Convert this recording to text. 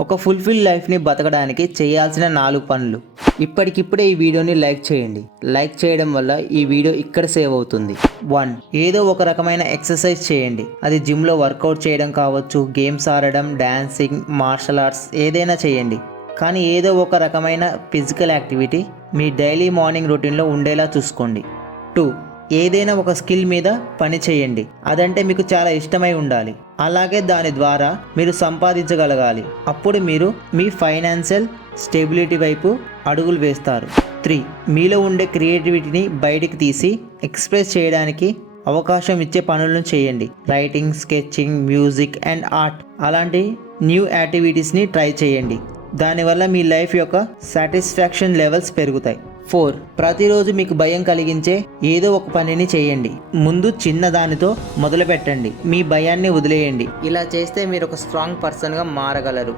ఒక ఫుల్ఫిల్ లైఫ్ని బతకడానికి చేయాల్సిన 4 పనులు. ఇప్పటికిప్పుడే ఈ వీడియోని లైక్ చేయండి. లైక్ చేయడం వల్ల ఈ వీడియో ఇక్కడ సేవ్ అవుతుంది. 1. ఏదో ఒక రకమైన ఎక్సర్సైజ్ చేయండి. అది జిమ్లో వర్కౌట్ చేయడం కావచ్చు, గేమ్స్ ఆడడం, డాన్సింగ్, మార్షల్ ఆర్ట్స్ ఏదైనా చేయండి. కానీ ఏదో ఒక రకమైన ఫిజికల్ యాక్టివిటీ మీ డైలీ మార్నింగ్ రొటీన్లో ఉండేలా చూసుకోండి. 2. ఏదైనా ఒక స్కిల్ మీద పని చేయండి. అదంటే మీకు చాలా ఇష్టమై ఉండాలి. అలాగే దాని ద్వారా మీరు సంపాదించగలగాలి. అప్పుడు మీరు మీ ఫైనాన్షియల్ స్టెబిలిటీ వైపు అడుగులు వేస్తారు. 3. మీలో ఉండే క్రియేటివిటీని బయటికి తీసి ఎక్స్ప్రెస్ చేయడానికి అవకాశం ఇచ్చే పనులను చేయండి. Writing, sketching, music and art అలాంటి న్యూ యాక్టివిటీస్ని ట్రై చేయండి. దానివల్ల మీ లైఫ్ యొక్క సాటిస్ఫాక్షన్ లెవెల్స్ పెరుగుతాయి. 4. ప్రతిరోజు మీకు భయం కలిగించే ఏదో ఒక పనిని చేయండి. ముందు చిన్న దానితో మొదలు పెట్టండి. మీ భయాన్ని వదిలేయండి. ఇలా చేస్తే మీరు ఒక స్ట్రాంగ్ పర్సన్గా మారగలరు.